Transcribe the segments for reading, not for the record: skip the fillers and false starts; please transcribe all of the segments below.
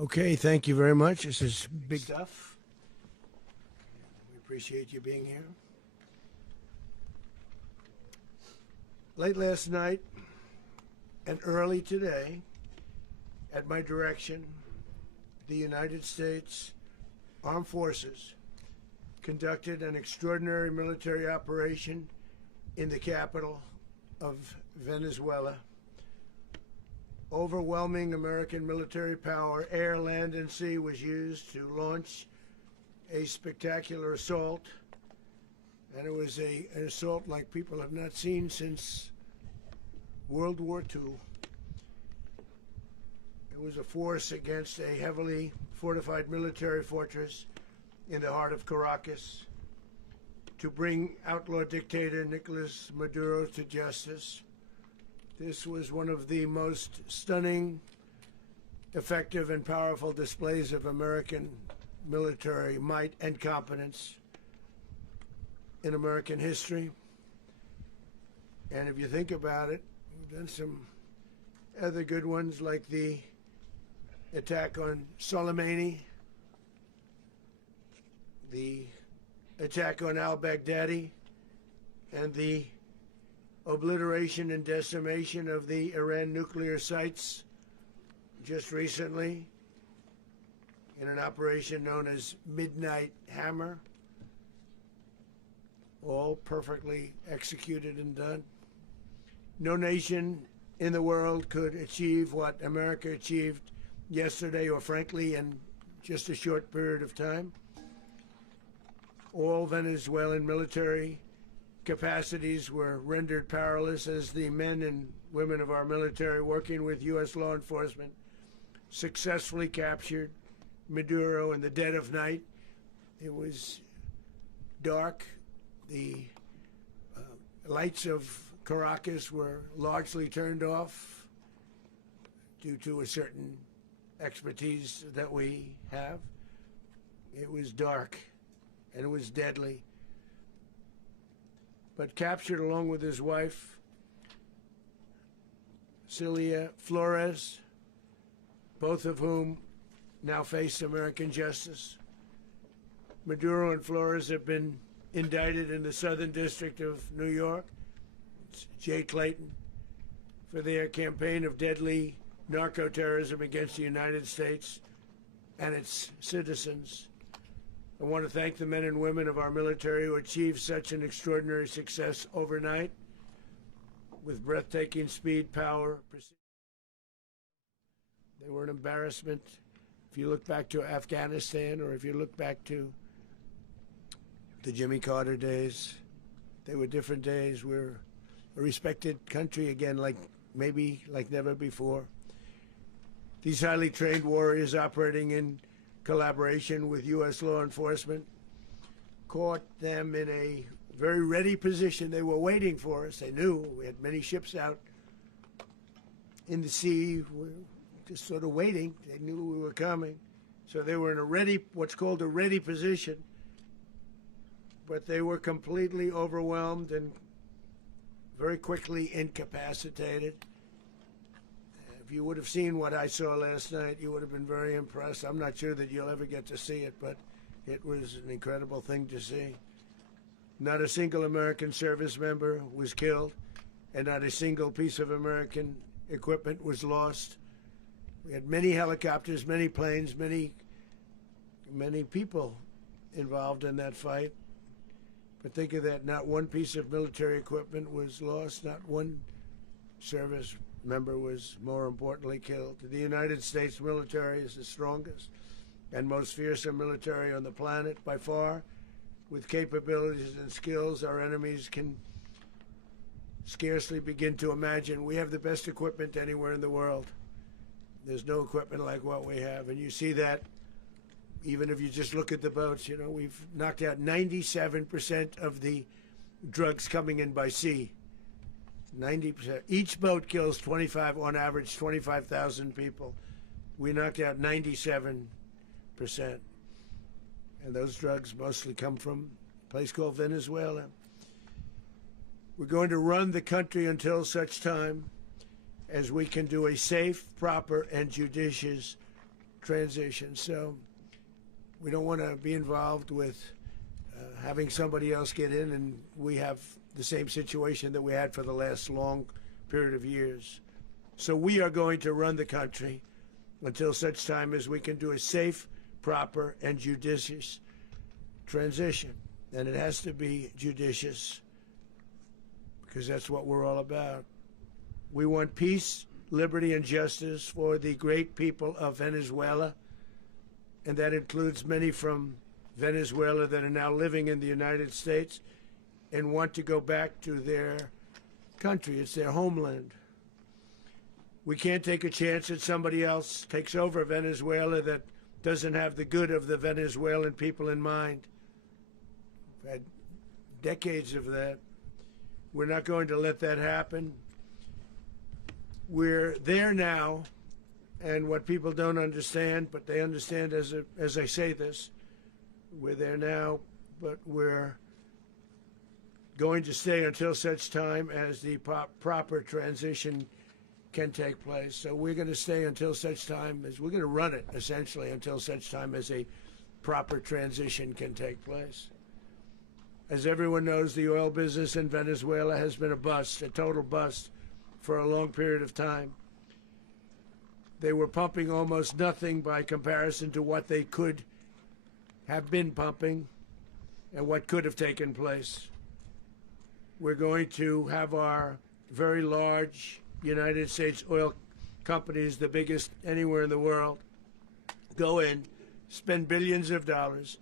Okay, thank you very much. This is big stuff. We appreciate you being here. Late last night and early today, at my direction, the United States Armed Forces conducted an extraordinary military operation in the capital of Venezuela. Overwhelming American military power, air, land, and sea, was used to launch a spectacular assault. And it was an assault like people have not seen since World War II. It was a force against a heavily fortified military fortress in the heart of Caracas to bring outlaw dictator Nicolás Maduro to justice. This was one of the most stunning, effective, and powerful displays of American military might and competence in American history. And if you think about it, we've done some other good ones, like the attack on Soleimani, the attack on al-Baghdadi, and the obliteration and decimation of the Iran nuclear sites just recently in an operation known as Midnight Hammer, all perfectly executed and done. No nation in the world could achieve what America achieved yesterday, or frankly in just a short period of time. All Venezuelan military capacities were rendered powerless as the men and women of our military, working with U.S. law enforcement, successfully captured Maduro in the dead of night. It was dark. The lights of Caracas were largely turned off due to a certain expertise that we have. It was dark and it was deadly. But captured along with his wife, Celia Flores, both of whom now face American justice. Maduro and Flores have been indicted in the Southern District of New York, it's Jay Clayton, for their campaign of deadly narco-terrorism against the United States and its citizens. I want to thank the men and women of our military who achieved such an extraordinary success overnight with breathtaking speed, power, precision. They were an embarrassment. If you look back to Afghanistan, or if you look back to the Jimmy Carter days, they were different days. We're a respected country again, like never before. These highly trained warriors, operating in collaboration with U.S. law enforcement, caught them in a very ready position. They were waiting for us. They knew we had many ships out in the sea. We were just sort of waiting. They knew we were coming. So they were in a ready, what's called a ready position. But they were completely overwhelmed and very quickly incapacitated. If you would have seen what I saw last night, you would have been very impressed. I'm not sure that you'll ever get to see it, but it was an incredible thing to see. Not a single American service member was killed, and not a single piece of American equipment was lost. We had many helicopters, many planes, many people involved in that fight. But think of that, not one piece of military equipment was lost, not one service member was, more importantly, killed. The United States military is the strongest and most fearsome military on the planet by far, with capabilities and skills our enemies can scarcely begin to imagine. We have the best equipment anywhere in the world. There's no equipment like what we have, and you see that even if you just look at the boats. You know, we've knocked out 97% of the drugs coming in by sea. 90%. Each boat kills on average 25,000 people. We knocked out 97%. And those drugs mostly come from a place called Venezuela. We're going to run the country until such time as we can do a safe, proper, and judicious transition. So we don't want to be involved with having somebody else get in and we have the same situation that we had for the last long period of years. So we are going to run the country until such time as we can do a safe, proper, and judicious transition. And it has to be judicious because that's what we're all about. We want peace, liberty, and justice for the great people of Venezuela, and that includes many from Venezuela that are now living in the United States and want to go back to their country. It's their homeland. We can't take a chance that somebody else takes over Venezuela that doesn't have the good of the Venezuelan people in mind. We've had decades of that. We're not going to let that happen. We're there now, and what people don't understand, but they understand as I say this, we're there now, but we're going to stay until such time as the proper transition can take place. So we're going to stay until such time as we're going to run it, essentially, until such time as a proper transition can take place. As everyone knows, the oil business in Venezuela has been a bust, a total bust, for a long period of time. They were pumping almost nothing by comparison to what they could have been pumping and what could have taken place. We're going to have our very large United States oil companies, the biggest anywhere in the world, go in, spend billions of dollars,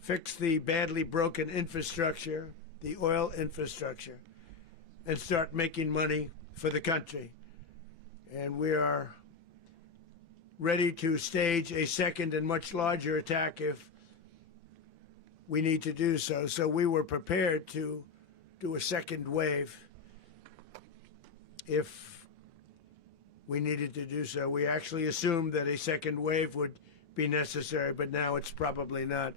fix the badly broken infrastructure, the oil infrastructure, and start making money for the country. And we are ready to stage a second and much larger attack if we need to do so. So we were prepared to do a second wave if we needed to do so. We actually assumed that a second wave would be necessary, but now it's probably not.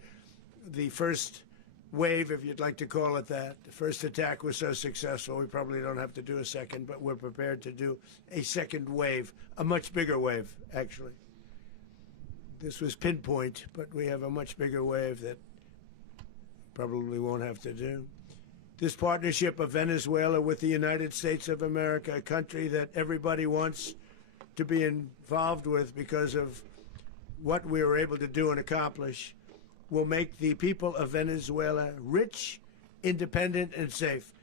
The first wave, if you'd like to call it that, the first attack was so successful, we probably don't have to do a second, but we're prepared to do a second wave, a much bigger wave, actually. This was pinpoint, but we have a much bigger wave that probably won't have to do. This partnership of Venezuela with the United States of America, a country that everybody wants to be involved with because of what we were able to do and accomplish, will make the people of Venezuela rich, independent, and safe.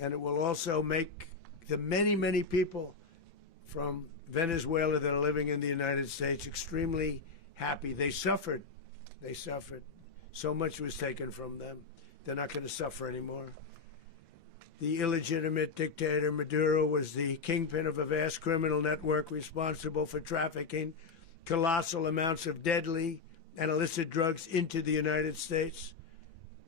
And it will also make the many, many people from Venezuela that are living in the United States extremely happy. They suffered. They suffered. So much was taken from them. They're not going to suffer anymore. The illegitimate dictator Maduro was the kingpin of a vast criminal network responsible for trafficking colossal amounts of deadly and illicit drugs into the United States.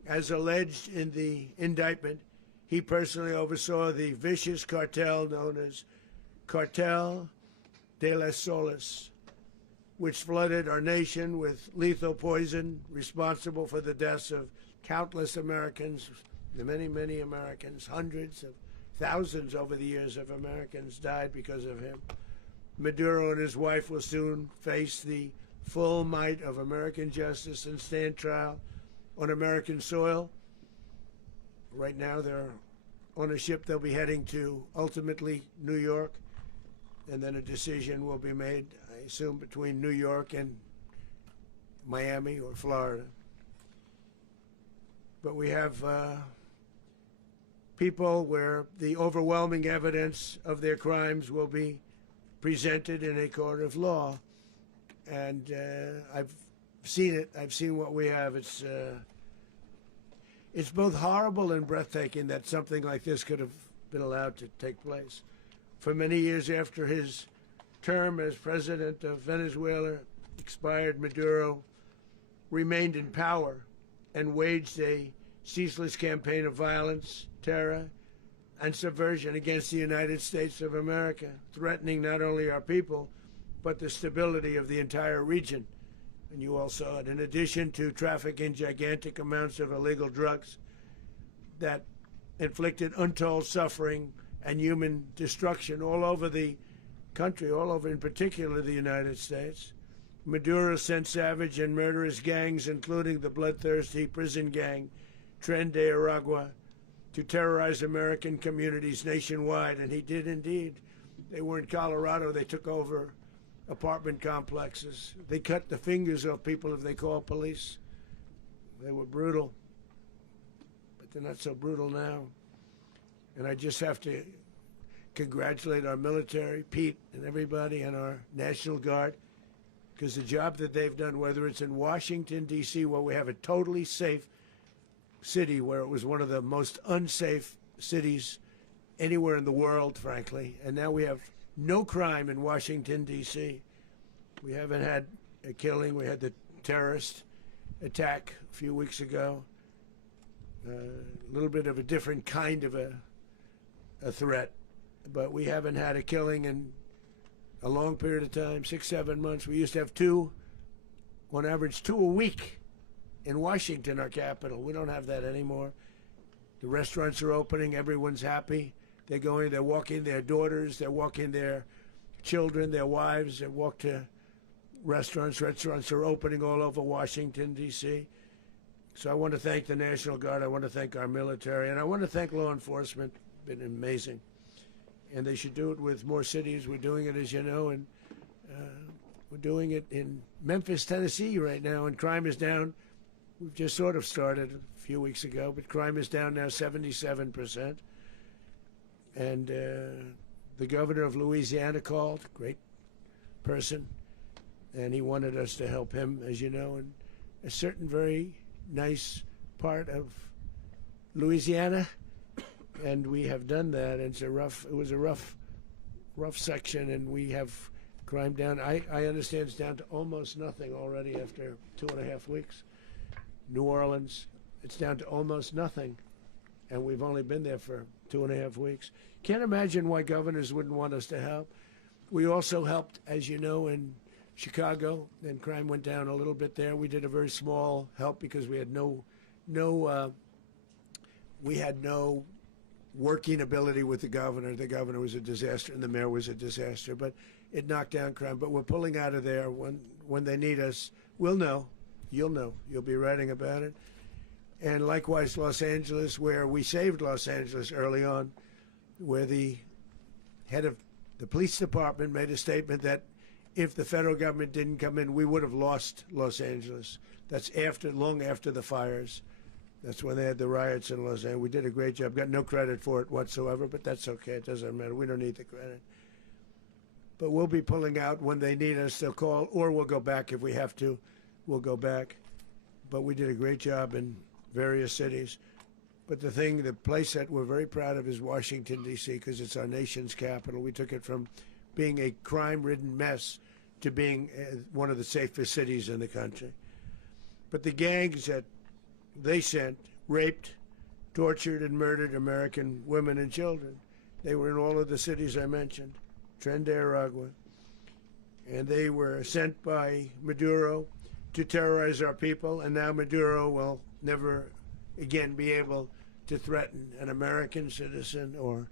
As alleged in the indictment, he personally oversaw the vicious cartel known as Cartel de las Solas, which flooded our nation with lethal poison, responsible for the deaths of countless Americans, the many, many Americans. Hundreds of thousands over the years of Americans died because of him. Maduro and his wife will soon face the full might of American justice and stand trial on American soil. Right now they're on a ship. They'll be heading to ultimately New York, and then a decision will be made, I assume, between New York and Miami or Florida. But we have people where the overwhelming evidence of their crimes will be presented in a court of law. And I've seen it. I've seen what we have. It's both horrible and breathtaking that something like this could have been allowed to take place. For many years after his term as president of Venezuela expired, Maduro remained in power and waged a ceaseless campaign of violence, terror, and subversion against the United States of America, threatening not only our people, but the stability of the entire region. And you all saw it. In addition to trafficking gigantic amounts of illegal drugs that inflicted untold suffering and human destruction all over the country, all over in particular the United States, Maduro sent savage and murderous gangs, including the bloodthirsty prison gang, Tren de Aragua, to terrorize American communities nationwide, and he did indeed. They were in Colorado. They took over apartment complexes. They cut the fingers off people if they called police. They were brutal, but they're not so brutal now. And I just have to congratulate our military, Pete and everybody, and our National Guard, because the job that they've done, whether it's in Washington, D.C., where we have a totally safe city, where it was one of the most unsafe cities anywhere in the world, frankly, and now we have no crime in Washington, D.C. We haven't had a killing. We had the terrorist attack a few weeks ago. A little bit of a different kind of a threat, but we haven't had a killing in a long period of time, 6-7 months. We used to have two, on average, 2 a week in Washington, our capital. We don't have that anymore. The restaurants are opening. Everyone's happy. They're going, they're walking their daughters, they're walking their children, their wives. They walk to restaurants. Restaurants are opening all over Washington, D.C. So I want to thank the National Guard. I want to thank our military. And I want to thank law enforcement. Been amazing. And they should do it with more cities. We're doing it, as you know, and we're doing it in Memphis, Tennessee right now, and crime is down. We've just sort of started a few weeks ago, but crime is down now 77%. And the governor of Louisiana called, great person, and he wanted us to help him, as you know, in a certain very nice part of Louisiana. And we have done that. It was a rough section, and we have crime down. I understand it's down to almost nothing already after 2.5 weeks. New Orleans, it's down to almost nothing, and we've only been there for 2.5 weeks. Can't imagine why governors wouldn't want us to help. We also helped, as you know, in Chicago, and crime went down a little bit there. We did a very small help because we had no working ability with the governor. The governor was a disaster, and the mayor was a disaster, but it knocked down crime. But we're pulling out of there. When they need us, we'll know. You'll know. You'll be writing about it. And likewise, Los Angeles, where we saved Los Angeles early on, where the head of the police department made a statement that if the federal government didn't come in, we would have lost Los Angeles. That's long after the fires. That's when they had the riots in Los Angeles. We did a great job. Got no credit for it whatsoever, but that's okay. It doesn't matter. We don't need the credit. But we'll be pulling out when they need us. They'll call, or we'll go back if we have to. We'll go back. But we did a great job in various cities. But the place that we're very proud of is Washington, D.C., because it's our nation's capital. We took it from being a crime-ridden mess to being one of the safest cities in the country. But the gangs that they sent raped, tortured, and murdered American women and children. They were in all of the cities I mentioned, Tren de Aragua. And they were sent by Maduro to terrorize our people, and now Maduro will never again be able to threaten an American citizen or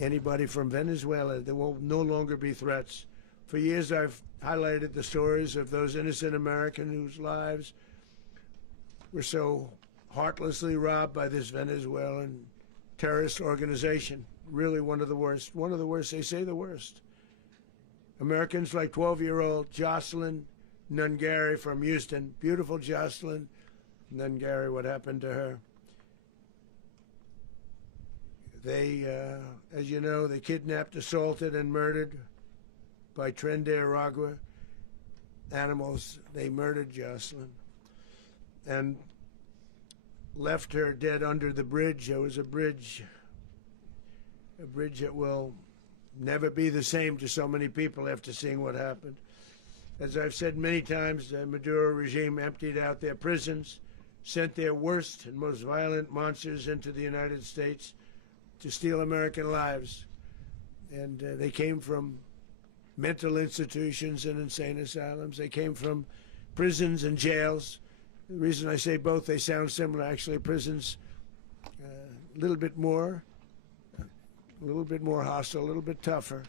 anybody from Venezuela. There will no longer be threats. For years I've highlighted the stories of those innocent Americans whose lives were so heartlessly robbed by this Venezuelan terrorist organization. Really one of the worst. One of the worst, they say the worst. Americans like 12-year-old Jocelyn Nungary from Houston. Beautiful Jocelyn Nungary, what happened to her? They, as you know, they kidnapped, assaulted, and murdered by Tren de Aragua animals. They murdered Jocelyn and left her dead under the bridge. There was a bridge that will never be the same to so many people after seeing what happened. As I've said many times, the Maduro regime emptied out their prisons, sent their worst and most violent monsters into the United States to steal American lives. And they came from mental institutions and insane asylums. They came from prisons and jails. The reason I say both, they sound similar. Actually, prisons a little bit more hostile, a little bit tougher.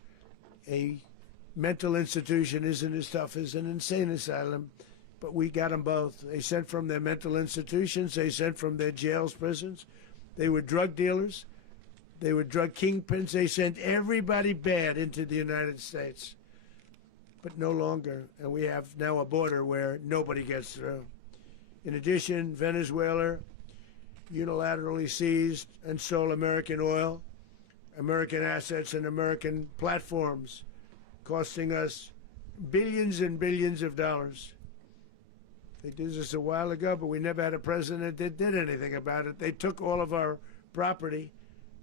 A mental institution isn't as tough as an insane asylum, but we got them both. They sent from their mental institutions. They sent from their jails, prisons. They were drug dealers. They were drug kingpins. They sent everybody bad into the United States, but no longer. And we have now a border where nobody gets through. In addition, Venezuela unilaterally seized and stole American oil, American assets, and American platforms, costing us billions and billions of dollars. They did this a while ago, but we never had a president that did anything about it. They took all of our property.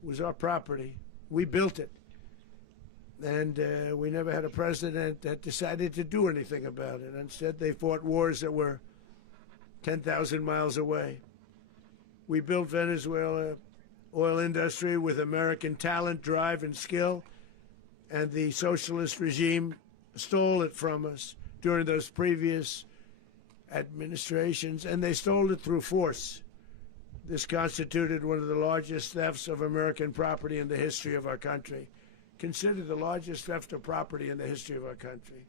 It was our property. We built it. And we never had a president that decided to do anything about it. Instead, they fought wars that were 10,000 miles away. We built Venezuela oil industry with American talent, drive, and skill, and the socialist regime stole it from us during those previous administrations, and they stole it through force. This constituted one of the largest thefts of American property in the history of our country. Considered the largest theft of property in the history of our country.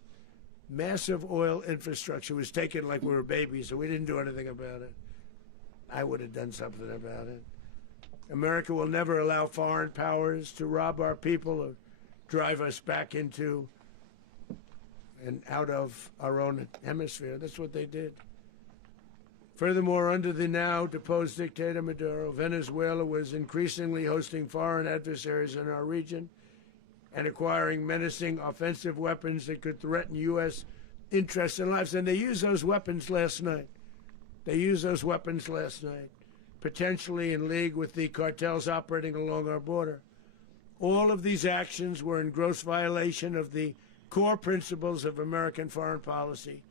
Massive oil infrastructure was taken like we were babies, and we didn't do anything about it. I would have done something about it. America will never allow foreign powers to rob our people or drive us back into and out of our own hemisphere. That's what they did. Furthermore, under the now deposed dictator Maduro, Venezuela was increasingly hosting foreign adversaries in our region and acquiring menacing offensive weapons that could threaten U.S. interests and lives. And they used those weapons last night. Potentially in league with the cartels operating along our border. All of these actions were in gross violation of the core principles of American foreign policy,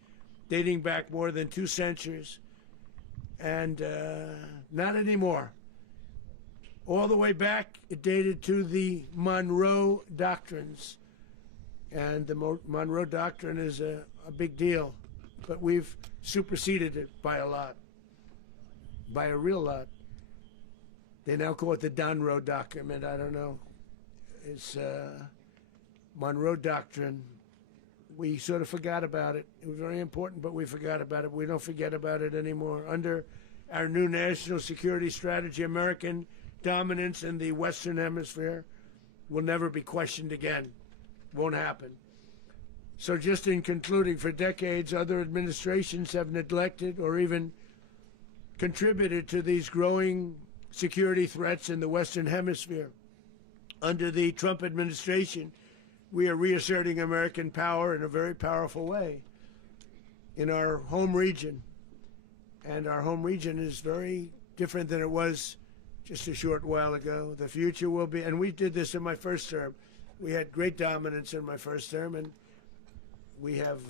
dating back more than 2 centuries, and not anymore. All the way back, it dated to the Monroe Doctrines, and the Monroe Doctrine is a big deal, but we've superseded it by a lot, by a real lot. They now call it the Monroe Document. I don't know. It's Monroe Doctrine. We sort of forgot about it. It was very important, but we forgot about it. We don't forget about it anymore. Under our new national security strategy, American dominance in the Western Hemisphere will never be questioned again. Won't happen. So just in concluding, for decades, other administrations have neglected or even contributed to these growing security threats in the Western Hemisphere. Under the Trump administration, we are reasserting American power in a very powerful way in our home region. And our home region is very different than it was just a short while ago. The future will be, and we did this in my first term. We had great dominance in my first term, and we have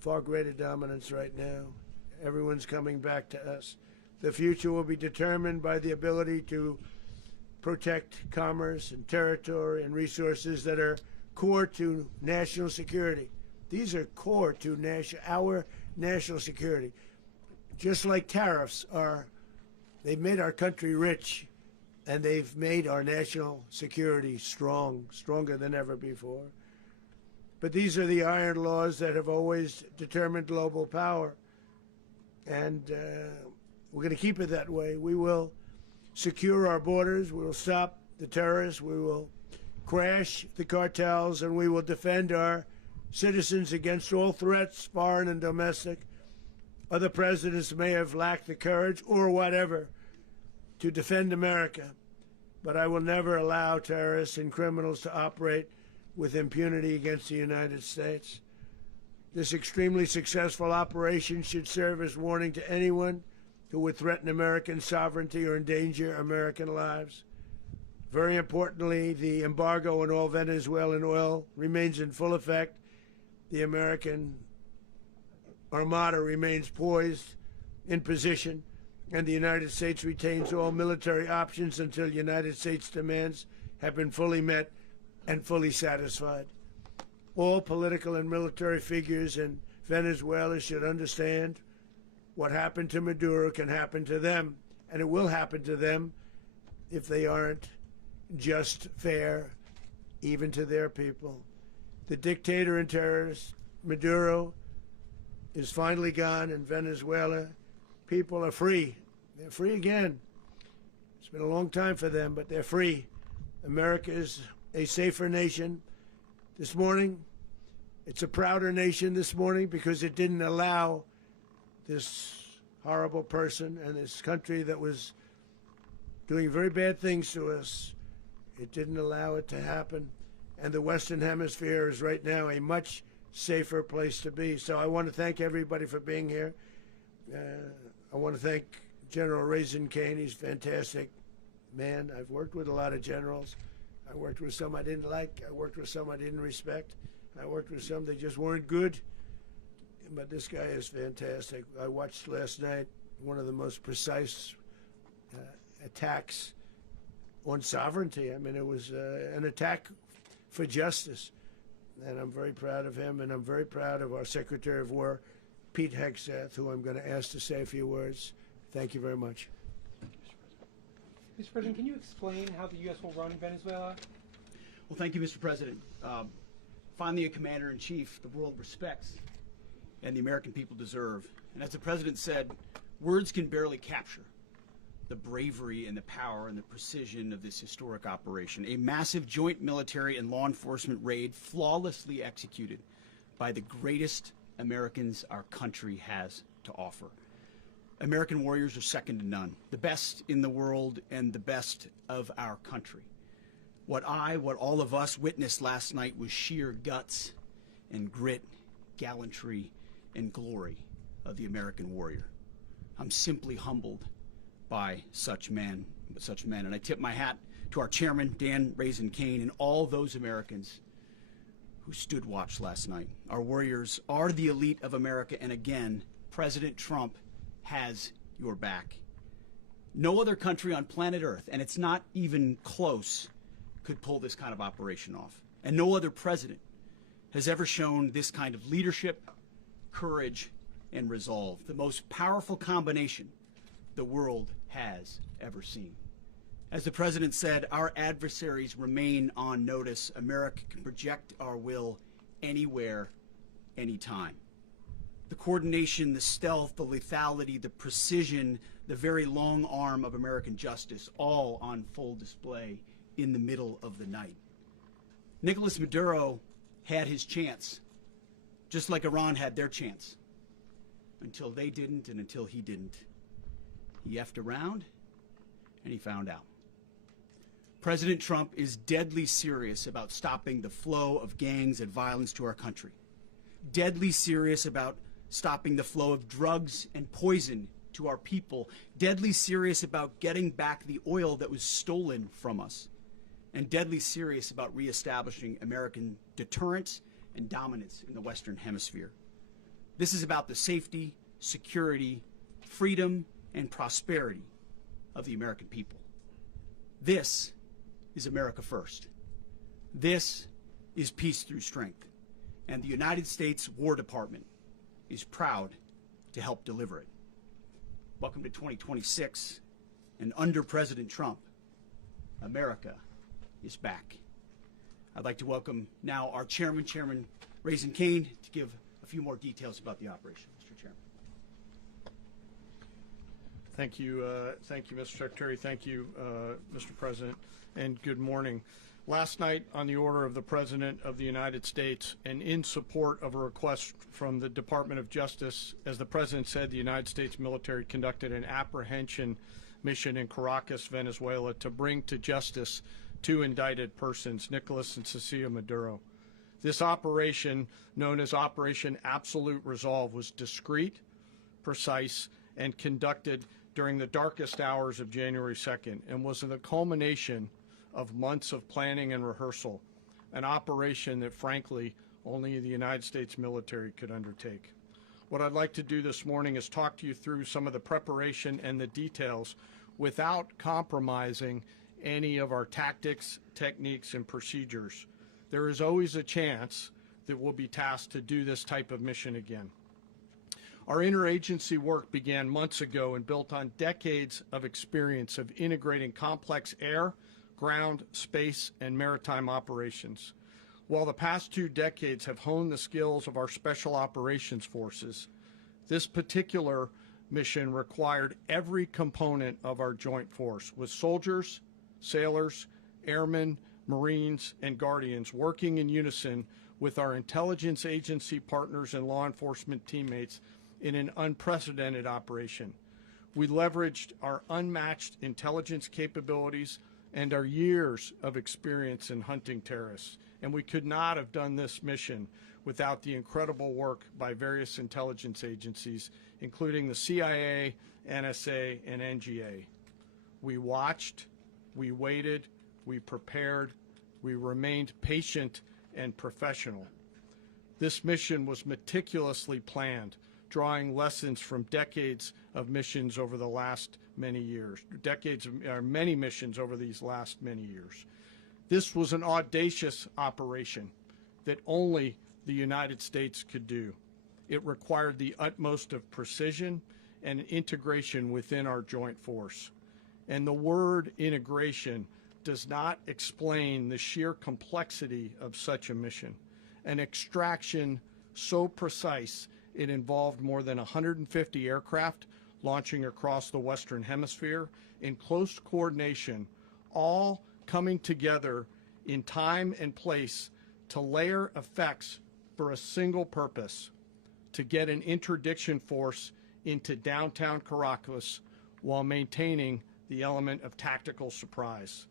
far greater dominance right now. Everyone's coming back to us. The future will be determined by the ability to protect commerce and territory and resources that are core to national security. These are core to our national security. Just like tariffs are, they've made our country rich, and they've made our national security stronger than ever before. But these are the iron laws that have always determined global power, and we're going to keep it that way. We will secure our borders, we will stop the terrorists, we will crash the cartels, and we will defend our citizens against all threats, foreign and domestic. Other presidents may have lacked the courage or whatever to defend America, but I will never allow terrorists and criminals to operate with impunity against the United States. This extremely successful operation should serve as warning to anyone who would threaten American sovereignty or endanger American lives. Very importantly, the embargo on all Venezuelan oil remains in full effect. The American Armada remains poised in position, and the United States retains all military options until United States demands have been fully met and fully satisfied. All political and military figures in Venezuela should understand what happened to Maduro can happen to them, and it will happen to them if they aren't just fair, even to their people. The dictator and terrorist, Maduro, is finally gone in Venezuela. People are free. They're free again. It's been a long time for them, but they're free. America is a safer nation. This morning, it's a prouder nation this morning because it didn't allow this horrible person and this country that was doing very bad things to us. It didn't allow it to happen. And the Western Hemisphere is right now a much safer place to be. So I want to thank everybody for being here. I want to thank General Raisin Kane. He's a fantastic man. I've worked with a lot of generals. I worked with some I didn't like. I worked with some I didn't respect. I worked with some that just weren't good. But this guy is fantastic. I watched last night one of the most precise attacks on sovereignty. I mean, it was an attack for justice. And I'm very proud of him, and I'm very proud of our Secretary of War, Pete Hegseth, who I'm going to ask to say a few words. Thank you very much. Mr. President, can you explain how the U.S. will run Venezuela? Well, thank you, Mr. President. Finally, a commander-in-chief the world respects and the American people deserve. And as the President said, words can barely capture the bravery and the power and the precision of this historic operation. A massive joint military and law enforcement raid flawlessly executed by the greatest Americans our country has to offer. American warriors are second to none, the best in the world and the best of our country. What all of us witnessed last night was sheer guts and grit, gallantry and glory of the American warrior. I'm simply humbled by such men, and I tip my hat to our chairman, Dan Raisin Kane, and all those Americans who stood watch last night. Our warriors are the elite of America, and again, President Trump has your back. No other country on planet Earth, and it's not even close, could pull this kind of operation off. And no other president has ever shown this kind of leadership, courage, and resolve, the most powerful combination the world has ever seen. As the President said, our adversaries remain on notice. America can project our will anywhere, anytime. The coordination, the stealth, the lethality, the precision, the very long arm of American justice, all on full display in the middle of the night. Nicolás Maduro had his chance, just like Iran had their chance, until they didn't and until he didn't. He effed around, and he found out. President Trump is deadly serious about stopping the flow of gangs and violence to our country. Deadly serious about stopping the flow of drugs and poison to our people. Deadly serious about getting back the oil that was stolen from us. And deadly serious about reestablishing American deterrence and dominance in the Western Hemisphere. This is about the safety, security, freedom, and prosperity of the American people. This is America first. This is peace through strength. And the United States War Department is proud to help deliver it. Welcome to 2026, and under President Trump, America is back. I'd like to welcome now our chairman, Chairman Raisin Kane, to give a few more details about the operation. Mr. Chairman. Thank you, Mr. Secretary. Thank you, Mr. President, and good morning. Last night, on the order of the President of the United States and in support of a request from the Department of Justice, as the President said, the United States military conducted an apprehension mission in Caracas, Venezuela, to bring to justice two indicted persons, Nicolás and Cecilia Maduro. This operation, known as Operation Absolute Resolve, was discreet, precise, and conducted during the darkest hours of January 2nd and was the culmination of months of planning and rehearsal, an operation that, frankly, only the United States military could undertake. What I'd like to do this morning is talk to you through some of the preparation and the details without compromising any of our tactics, techniques, and procedures. There is always a chance that we'll be tasked to do this type of mission again. Our interagency work began months ago and built on decades of experience of integrating complex air, ground, space, and maritime operations. While the past 2 decades have honed the skills of our special operations forces, this particular mission required every component of our joint force, with soldiers, sailors, airmen, Marines, and Guardians working in unison with our intelligence agency partners and law enforcement teammates in an unprecedented operation. We leveraged our unmatched intelligence capabilities and our years of experience in hunting terrorists, and we could not have done this mission without the incredible work by various intelligence agencies, including the CIA, NSA, and NGA. We watched, we waited, we prepared, we remained patient and professional. This mission was meticulously planned, drawing lessons from decades of missions over the last many years, many missions over these last many years. This was an audacious operation that only the United States could do. It required the utmost of precision and integration within our joint force. And the word integration does not explain the sheer complexity of such a mission. An extraction so precise it involved more than 150 aircraft launching across the Western Hemisphere in close coordination, all coming together in time and place to layer effects for a single purpose: to get an interdiction force into downtown Caracas while maintaining the element of tactical surprise.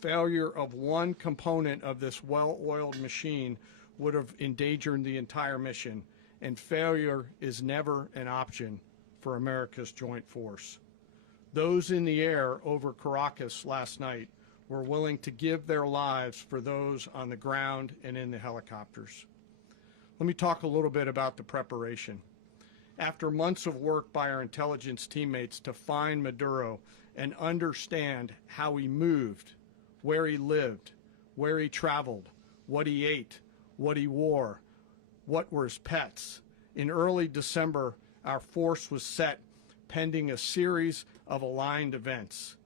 Failure of one component of this well-oiled machine would have endangered the entire mission, and failure is never an option for America's joint force. Those in the air over Caracas last night were willing to give their lives for those on the ground and in the helicopters. Let me talk a little bit about the preparation. After months of work by our intelligence teammates to find Maduro and understand how he moved, where he lived, where he traveled, what he ate, what he wore, what were his pets, in early December, our force was set pending a series of aligned events.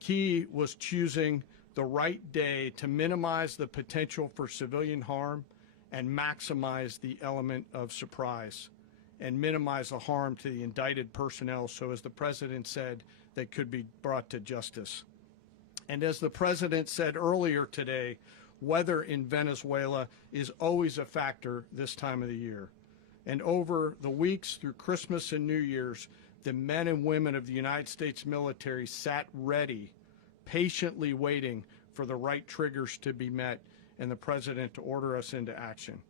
Key was choosing the right day to minimize the potential for civilian harm and maximize the element of surprise, and minimize the harm to the indicted personnel, so as the President said, they could be brought to justice. And as the President said earlier today, weather in Venezuela is always a factor this time of the year. And over the weeks through Christmas and New Year's, the men and women of the United States military sat ready, patiently waiting for the right triggers to be met and the President to order us into action.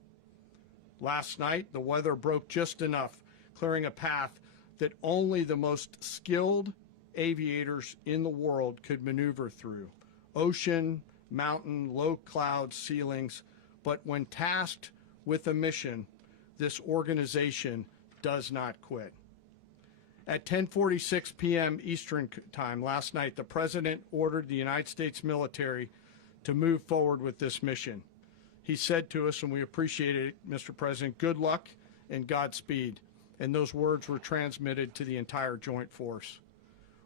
Last night, the weather broke just enough, clearing a path that only the most skilled aviators in the world could maneuver through. Ocean, mountain, low cloud ceilings, but when tasked with a mission, this organization does not quit. At 10:46 p.m. Eastern Time last night, the President ordered the United States military to move forward with this mission. He said to us, and we appreciate it, Mr. President, good luck and Godspeed. And those words were transmitted to the entire joint force.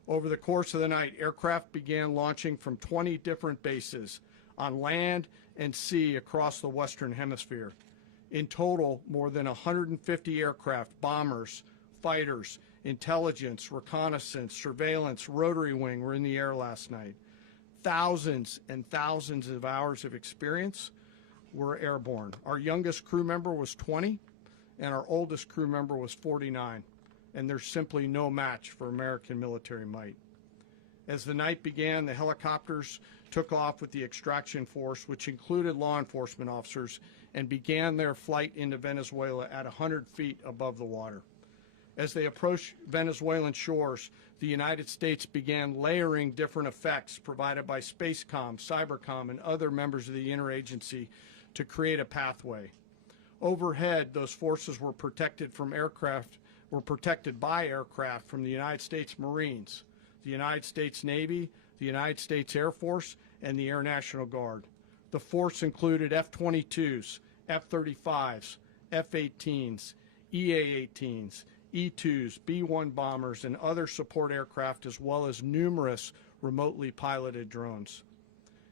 Over the course of the night, aircraft began launching from 20 different bases on land and sea across the Western Hemisphere. In total, more than 150 aircraft, bombers, fighters, intelligence, reconnaissance, surveillance, rotary wing were in the air last night. Thousands and thousands of hours of experience were airborne. Our youngest crew member was 20, and our oldest crew member was 49, and there's simply no match for American military might. As the night began, the helicopters took off with the extraction force, which included law enforcement officers, and began their flight into Venezuela at 100 feet above the water. As they approached Venezuelan shores, the United States began layering different effects provided by Spacecom, Cybercom, and other members of the interagency to create a pathway. Overhead, those forces were protected by aircraft from the United States Marines, the United States Navy, the United States Air Force, and the Air National Guard. The force included F-22s, F-35s, F-18s, EA-18s, E-2s, B-1 bombers, and other support aircraft, as well as numerous remotely piloted drones.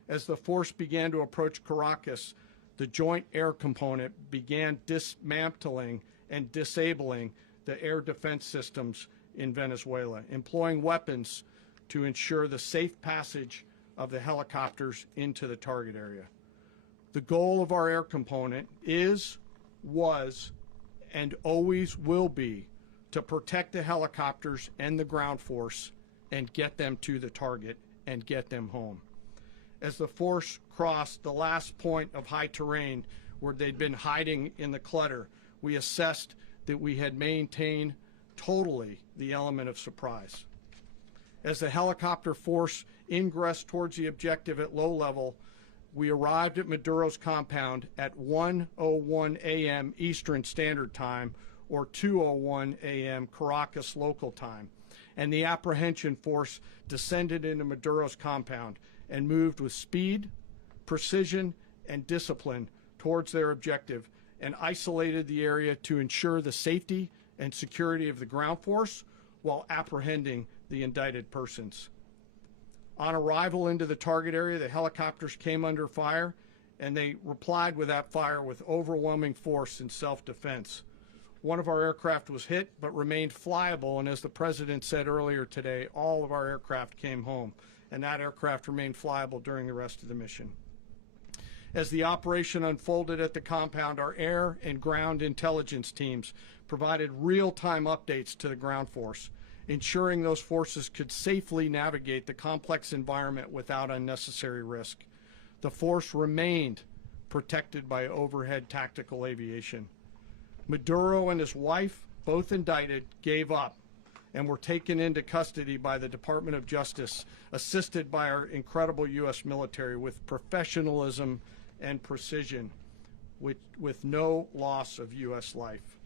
As the force began to approach Caracas, the Joint Air Component began dismantling and disabling the air defense systems in Venezuela, employing weapons to ensure the safe passage of the helicopters into the target area. The goal of our air component is, was, and always will be to protect the helicopters and the ground force and get them to the target and get them home. As the force crossed the last point of high terrain where they'd been hiding in the clutter, we assessed that we had maintained totally the element of surprise. As the helicopter force ingressed towards the objective at low level, we arrived at Maduro's compound at 1:01 a.m. Eastern Standard Time, or 2:01 a.m. Caracas local time, and the apprehension force descended into Maduro's compound and moved with speed, precision, and discipline towards their objective and isolated the area to ensure the safety and security of the ground force while apprehending the indicted persons. On arrival into the target area, the helicopters came under fire, and they replied with that fire with overwhelming force in self-defense. One of our aircraft was hit but remained flyable, and as the President said earlier today, all of our aircraft came home, and that aircraft remained flyable during the rest of the mission. As the operation unfolded at the compound, our air and ground intelligence teams provided real-time updates to the ground force, ensuring those forces could safely navigate the complex environment without unnecessary risk. The force remained protected by overhead tactical aviation. Maduro and his wife, both indicted, gave up and were taken into custody by the Department of Justice, assisted by our incredible U.S. military with professionalism and precision, with no loss of U.S. life.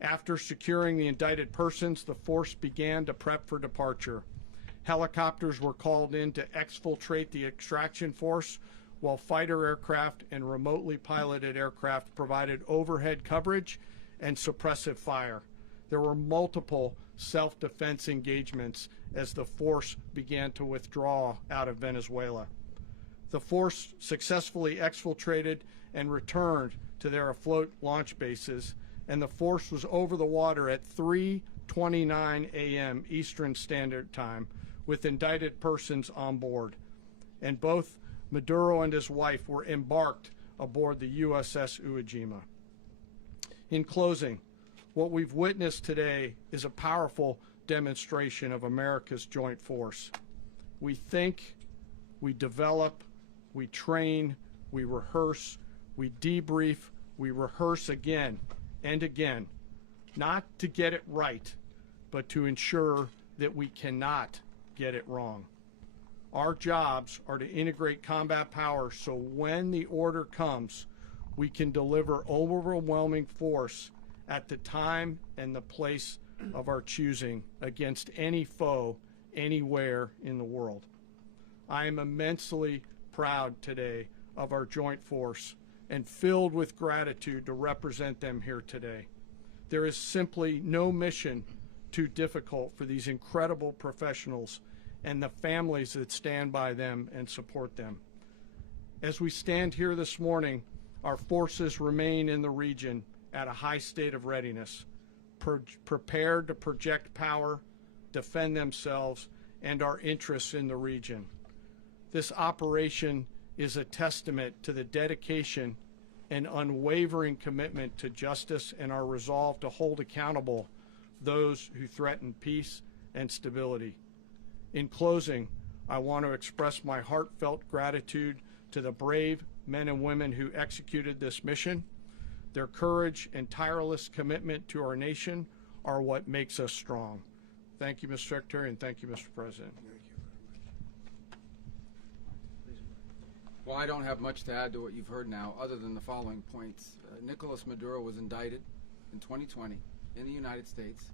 After securing the indicted persons, the force began to prep for departure. Helicopters were called in to exfiltrate the extraction force, while fighter aircraft and remotely piloted aircraft provided overhead coverage and suppressive fire. There were multiple self-defense engagements as the force began to withdraw out of Venezuela. The force successfully exfiltrated and returned to their afloat launch bases, and the force was over the water at 3:29 a.m. Eastern Standard Time with indicted persons on board. And both Maduro and his wife were embarked aboard the USS Iwo Jima. In closing, what we've witnessed today is a powerful demonstration of America's joint force. We think, we develop, we train, we rehearse, we debrief, we rehearse again and again, not to get it right, but to ensure that we cannot get it wrong. Our jobs are to integrate combat power so when the order comes, we can deliver overwhelming force at the time and the place of our choosing against any foe anywhere in the world. I am immensely proud today of our joint force and filled with gratitude to represent them here today. There is simply no mission too difficult for these incredible professionals and the families that stand by them and support them. As we stand here this morning, our forces remain in the region at a high state of readiness, prepared to project power, defend themselves, and our interests in the region. This operation is a testament to the dedication and unwavering commitment to justice and our resolve to hold accountable those who threaten peace and stability. In closing, I want to express my heartfelt gratitude to the brave men and women who executed this mission. Their courage and tireless commitment to our nation are what makes us strong. Thank you, Mr. Secretary, and thank you, Mr. President. Well, I don't have much to add to what you've heard now, other than the following points. Nicolás Maduro was indicted in 2020 in the United States.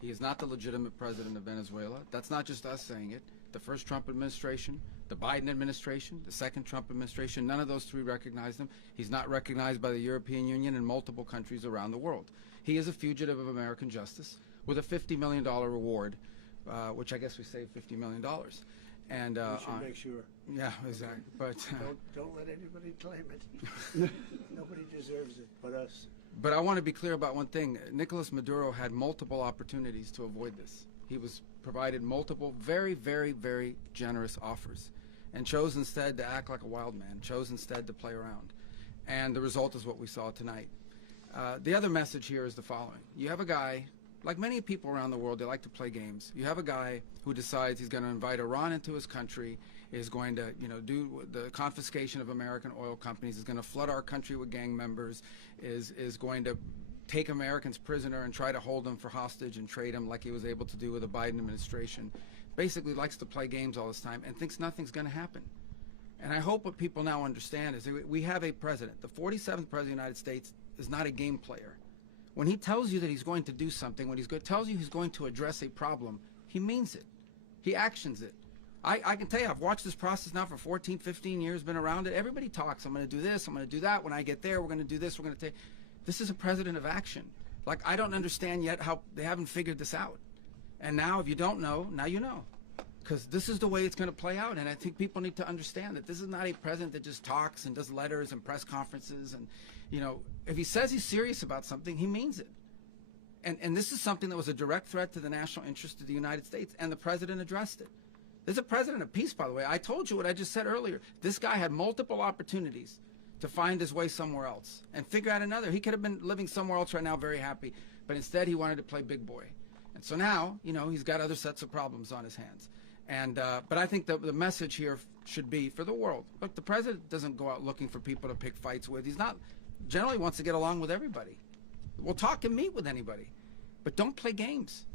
He is not the legitimate president of Venezuela. That's not just us saying it. The first Trump administration, the Biden administration, the second Trump administration, none of those three recognized him. He's not recognized by the European Union and multiple countries around the world. He is a fugitive of American justice with a $50 million reward, which I guess we saved $50 million. And we should make sure. Yeah, exactly. But Don't let anybody claim it. Nobody deserves it but us. but I want to be clear about one thing. Nicolás Maduro had multiple opportunities to avoid this. He was provided multiple very, very, very generous offers, and chose instead to act like a wild man. Chose instead to play around, and the result is what we saw tonight. The other message here is the following: you have a guy. Like many people around the world, they like to play games. You have a guy who decides he's going to invite Iran into his country, is going to, do the confiscation of American oil companies, is going to flood our country with gang members, is going to take Americans prisoner and try to hold them for hostage and trade them like he was able to do with the Biden administration. Basically likes to play games all this time and thinks nothing's going to happen. And I hope what people now understand is that we have a president. The 47th president of the United States is not a game player. When he tells you that he's going to do something, when tells you he's going to address a problem, he means it. He actions it. I can tell you, I've watched this process now for 14, 15 years, been around it. Everybody talks. I'm going to do this. I'm going to do that. When I get there, we're going to do this. We're going to take. This is a president of action. Like, I don't understand yet how they haven't figured this out. And now, if you don't know, now you know. Because this is the way it's going to play out. And I think people need to understand that this is not a president that just talks and does letters and press conferences. And, if he says he's serious about something, he means it. And this is something that was a direct threat to the national interest of the United States, and the president addressed it. There's a president of peace, by the way. I told you what I just said earlier. This guy had multiple opportunities to find his way somewhere else and figure out another. He could have been living somewhere else right now very happy, but instead he wanted to play big boy. And so now, he's got other sets of problems on his hands. And but I think the message here should be for the world. Look, the president doesn't go out looking for people to pick fights with. He's not generally wants to get along with everybody. We'll talk and meet with anybody, but don't play games.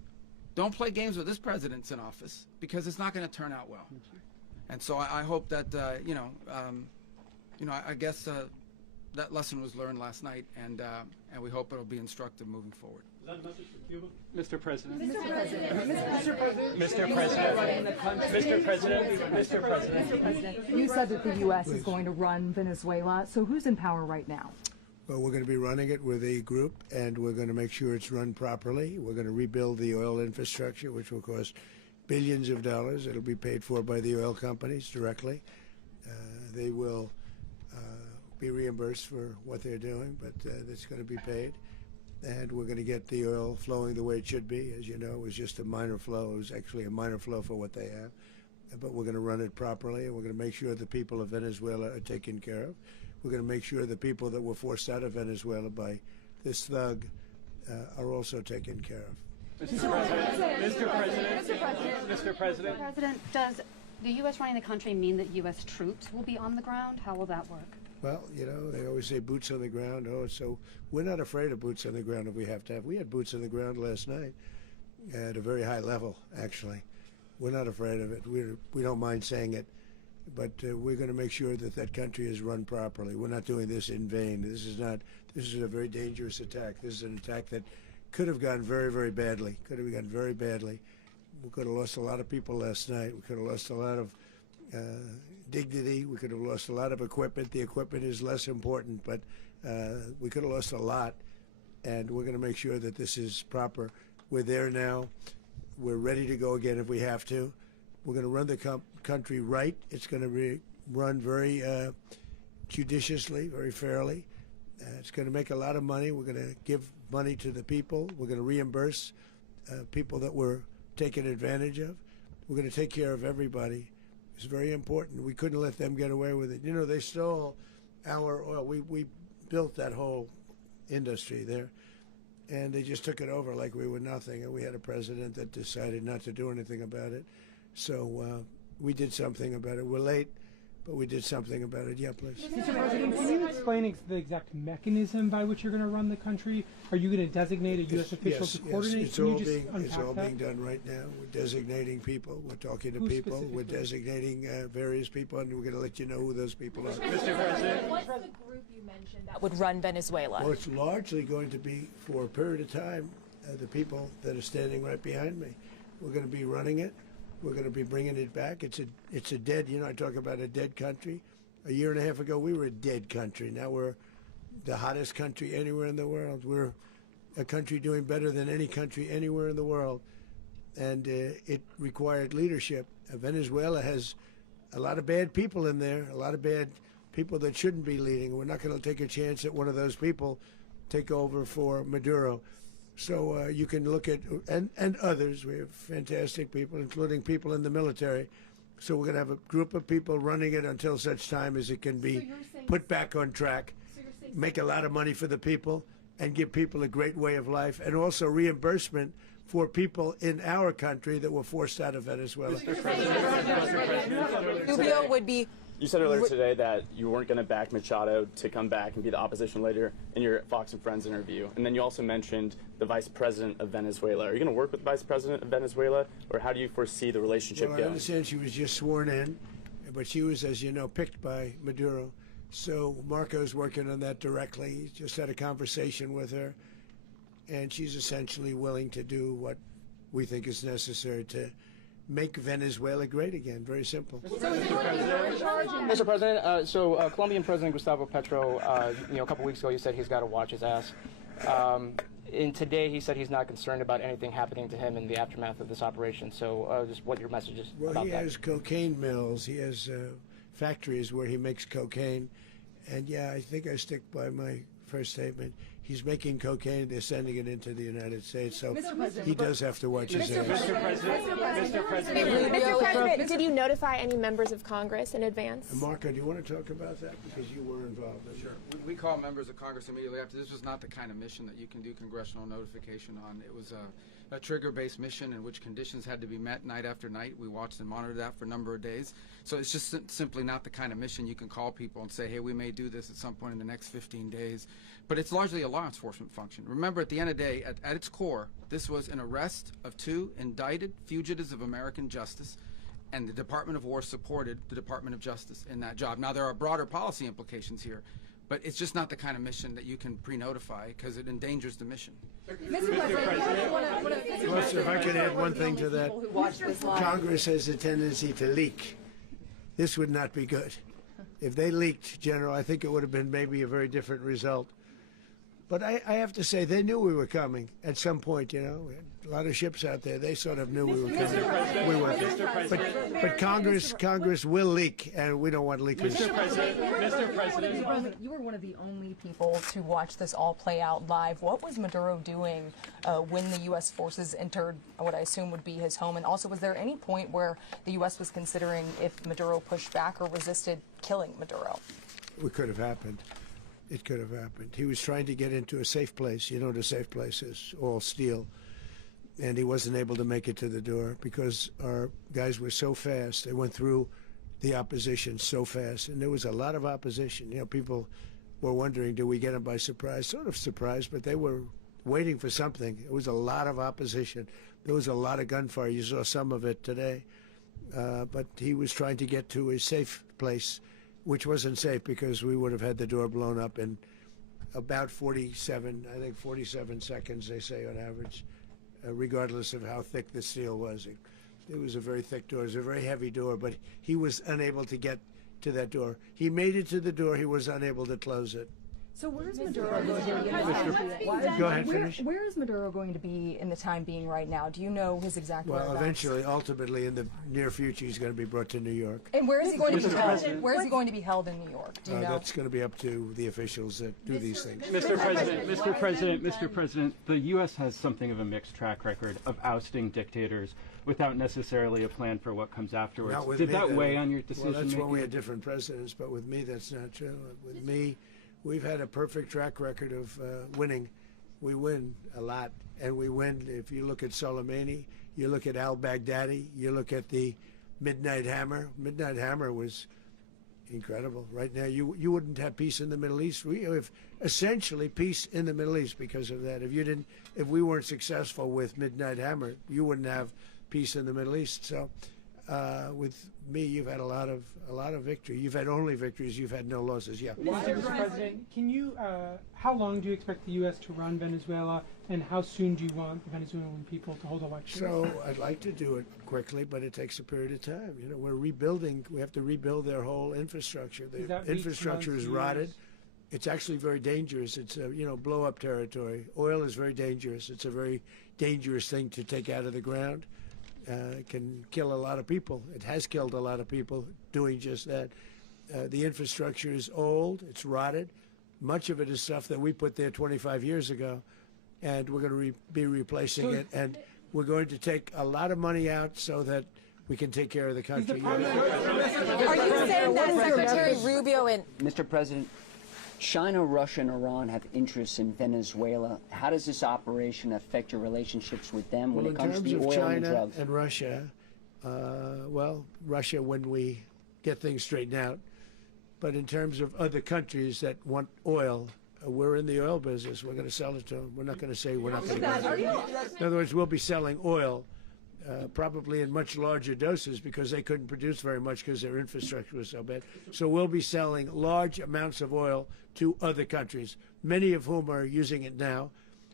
Don't play games with this president's in office, because it's not going to turn out well. And so I hope that I guess that lesson was learned last night, and we hope it'll be instructive moving forward. Is that a message for Cuba? Mr. President. Mr. President. Mr. President. Mr. President. You said that the U.S. is going to run Venezuela, so who's in power right now? Well, we're going to be running it with a group, and we're going to make sure it's run properly. We're going to rebuild the oil infrastructure, which will cost billions of dollars. It'll be paid for by the oil companies directly. They will be reimbursed for what they're doing, but it's going to be paid. And we're going to get the oil flowing the way it should be. As you know, it was just a minor flow. It was actually a minor flow for what they have. But we're going to run it properly, and we're going to make sure the people of Venezuela are taken care of. We're going to make sure the people that were forced out of Venezuela by this thug are also taken care of. Mr. President. Mr. President. Mr. President. Mr. President. President, does the U.S. running the country mean that U.S. troops will be on the ground? How will that work? Well, they always say boots on the ground. So we're not afraid of boots on the ground if we have to have. We had boots on the ground last night at a very high level, actually. We're not afraid of it. We don't mind saying it. But we're going to make sure that that country is run properly. We're not doing this in vain. This is a very dangerous attack. This is an attack that could have gone very, very badly. Could have gone very badly. We could have lost a lot of people last night. We could have lost a lot of dignity. We could have lost a lot of equipment. The equipment is less important, but we could have lost a lot. And we're going to make sure that this is proper. We're there now. We're ready to go again if we have to. We're going to run the country right. It's going to be run very judiciously, very fairly. It's going to make a lot of money. We're going to give money to the people. We're going to reimburse people that were taken advantage of. We're going to take care of everybody. It's very important. We couldn't let them get away with it. They stole our oil. We built that whole industry there, and they just took it over like we were nothing. And we had a president that decided not to do anything about it. So we did something about it. We're late, but we did something about it. Yeah, please. Mr. President, can you explain the exact mechanism by which you're going to run the country? Are you going to designate a U.S. official to coordinate? It's all being done right now. We're designating people. We're talking to people. We're designating various people, and we're going to let you know who those people are. Mr. President. What's the group you mentioned that would run Venezuela? Well, it's largely going to be, for a period of time, the people that are standing right behind me. We're going to be running it. We're going to be bringing it back. It's a dead, I talk about a dead country. A year and a half ago, we were a dead country. Now we're the hottest country anywhere in the world. We're a country doing better than any country anywhere in the world. And it required leadership. Venezuela has a lot of bad people in there, a lot of bad people that shouldn't be leading. We're not going to take a chance that one of those people take over for Maduro. So you can look at, and others, we have fantastic people, including people in the military. So we're going to have a group of people running it until such time as it can be put back on track, make a lot of money for the people, and give people a great way of life, and also reimbursement for people in our country that were forced out of Venezuela. Rubio would be. You said earlier today that you weren't going to back Machado to come back and be the opposition leader in your Fox and Friends interview. And then you also mentioned the vice president of Venezuela. Are you going to work with the vice president of Venezuela, or how do you foresee the relationship Well, going? I understand she was just sworn in, but she was, as you know, picked by Maduro. So Marco's working on that directly. He just had a conversation with her, and she's essentially willing to do what we think is necessary to make Venezuela great again. Very simple. Mr. President, Colombian President Gustavo Petro, a couple weeks ago, you said he's got to watch his ass. And today he said he's not concerned about anything happening to him in the aftermath of this operation. So just what your message is Well, about he that. has cocaine mills. He has factories where he makes cocaine. And yeah, I think I stick by my first statement. He's making cocaine. They're sending it into the United States. So he does have to watch his ass. Mr. President, Did you notify any members of Congress in advance? Marco, do you want to talk about that? Because you were involved in it. Sure. We call members of Congress immediately after. This was not the kind of mission that you can do congressional notification on. It was a trigger-based mission in which conditions had to be met night after night. We watched and monitored that for a number of days. So it's just simply not the kind of mission you can call people and say, hey, we may do this at some point in the next 15 days. But it's largely a law enforcement function. Remember, at the end of the day, at its core, this was an arrest of 2 indicted fugitives of American justice, and the Department of War supported the Department of Justice in that job. Now, there are broader policy implications here, but it's just not the kind of mission that you can pre-notify because it endangers the mission. Mr. President, Well, sir, if I could add one thing to that. Congress has a tendency to leak. This would not be good. If they leaked, General, I think it would have been maybe a very different result. But I have to say, they knew we were coming at some point, you know. We had a lot of ships out there. They sort of knew we were coming. We were. But Congress will leak, and we don't want leakers. Mr. President. You were one of the only people to watch this all play out live. What was Maduro doing when the U.S. forces entered what I assume would be his home? And also, was there any point where the U.S. was considering, if Maduro pushed back or resisted, killing Maduro? It could have happened. It could have happened. He was trying to get into a safe place. You know, the safe place is all steel. And he wasn't able to make it to the door because our guys were so fast. They went through the opposition so fast. And there was a lot of opposition. You know, people were wondering, do we get them by surprise? Sort of surprised, but they were waiting for something. It was a lot of opposition. There was a lot of gunfire. You saw some of it today. But he was trying to get to a safe place, which wasn't safe because we would have had the door blown up in about 47 seconds, they say on average, regardless of how thick the steel was. It was a very thick door. It was a very heavy door, but he was unable to get to that door. He made it to the door. He was unable to close it. So where is Maduro going to be? Go ahead, finish. Where is Maduro going to be in the time being right now? Do you know his exact Well, whereabouts? eventually, ultimately, in the near future, he's going to be brought to New York. And where is he going to be held? Where is he going to be held in New York? Do you know? That's going to be up to the officials that do these things. Mr. President, the U.S. has something of a mixed track record of ousting dictators without necessarily a plan for what comes afterwards. Not with Did me, that though. weigh on your decision Well, that's making? when we had different presidents, but with me, that's not true. With me, we've had a perfect track record of winning. We win a lot, and we win. If you look at Soleimani, you look at al-Baghdadi, you look at the Midnight Hammer. Midnight Hammer was incredible. Right now, you wouldn't have peace in the Middle East. We have essentially peace in the Middle East because of that. If we weren't successful with Midnight Hammer, you wouldn't have peace in the Middle East. So, with me, you've had a lot of victory. You've had only victories. You've had no losses. Yeah. Mr. President, can you? How long do you expect the U.S. to run Venezuela, and how soon do you want the Venezuelan people to hold elections? So I'd like to do it quickly, but it takes a period of time. You know, we're rebuilding. We have to rebuild their whole infrastructure. The infrastructure is rotted. It's actually very dangerous. It's blow-up territory. Oil is very dangerous. It's a very dangerous thing to take out of the ground. can kill a lot of people. It has killed a lot of people doing just that. The infrastructure is old, it's rotted. Much of it is stuff that we put there 25 years ago, and we're going to be replacing it. And we're going to take a lot of money out so that we can take care of the country. Are you saying that Secretary Rubio and Mr. President, China, Russia, and Iran have interests in Venezuela. How does this operation affect your relationships with them when it comes to the oil and the drugs? And Russia, well, Russia when we get things straightened out. But in terms of other countries that want oil, we're in the oil business. We're going to sell it to them. We're not going to say we're not going to. In other words, we'll be selling oil, probably in much larger doses because they couldn't produce very much because their infrastructure was so bad. So we'll be selling large amounts of oil to other countries, many of whom are using it now,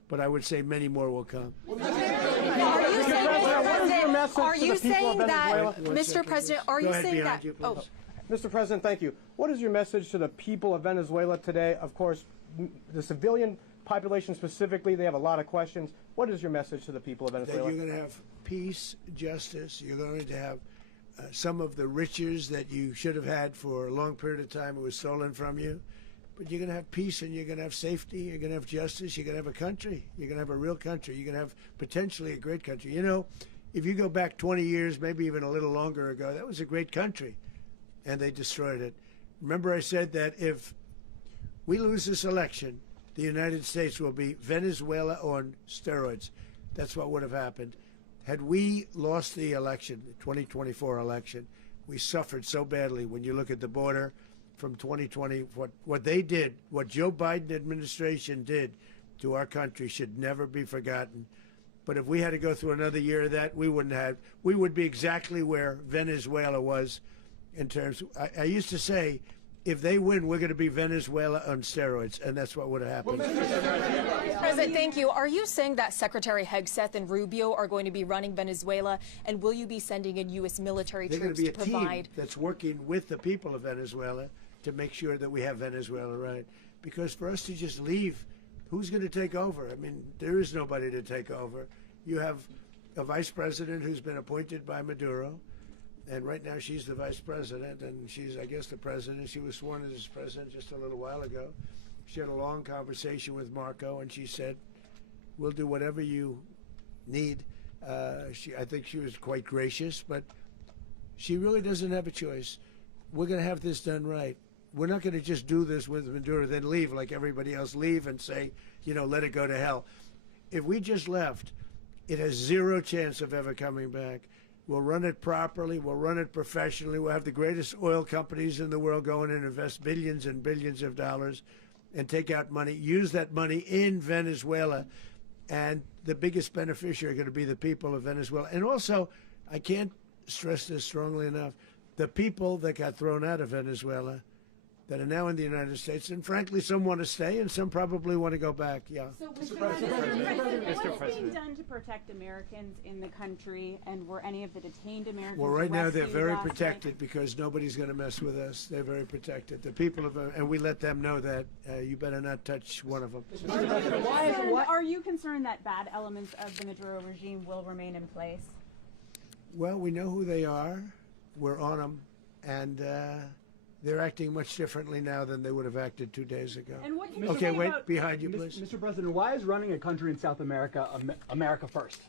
but I would say many more will come. Are you saying that, Mr. President, are you saying that? Mr. President, thank you. What is your message to the people of Venezuela today? Of course, the civilian population specifically, they have a lot of questions. What is your message to the people of Venezuela? That you're going to have peace, justice. You're going to have some of the riches that you should have had for a long period of time. It was stolen from you. But you're going to have peace and you're going to have safety. You're going to have justice. You're going to have a country. You're going to have a real country. You're going to have potentially a great country. You know, if you go back 20 years, maybe even a little longer ago, that was a great country. And they destroyed it. Remember I said that if we lose this election, the United States will be Venezuela on steroids. That's what would have happened. Had we lost the election, the 2024 election, we suffered so badly. When you look at the border from 2020, what they did, what Joe Biden administration did to our country should never be forgotten. But if we had to go through another year of that, we would be exactly where Venezuela was in terms, I used to say, if they win, we're going to be Venezuela on steroids, and that's what would have happened. President, thank you. Are you saying that Secretary Hegseth and Rubio are going to be running Venezuela, and will you be sending in U.S. military troops to provide? They're going to be a team that's working with the people of Venezuela to make sure that we have Venezuela right. Because for us to just leave, who's going to take over? I mean, there is nobody to take over. You have a vice president who's been appointed by Maduro. And right now she's the vice president, and she's, I guess, the president. She was sworn as president just a little while ago. She had a long conversation with Marco, and she said, we'll do whatever you need. I think she was quite gracious, but she really doesn't have a choice. We're going to have this done right. We're not going to just do this with Maduro, then leave like everybody else, leave and say, you know, let it go to hell. If we just left, it has zero chance of ever coming back. We'll run it properly. We'll run it professionally. We'll have the greatest oil companies in the world go in and invest billions and billions of dollars and take out money, use that money in Venezuela. And the biggest beneficiary are going to be the people of Venezuela. And also, I can't stress this strongly enough, the people that got thrown out of Venezuela that are now in the United States, and frankly, some want to stay, and some probably want to go back. Yeah. So, Mr. President, what is being done to protect Americans in the country, and were any of the detained Americans Well, right now they're very last protected night? because nobody's going to mess with us. They're very protected. The people of, and we let them know that you better not touch one of them. Are you concerned that bad elements of the Maduro regime will remain in place? Well, we know who they are. We're on them, and they're acting much differently now than they would have acted 2 days ago. And what can you okay, say wait, about behind you, please. Mr. President, why is running a country in South America America first?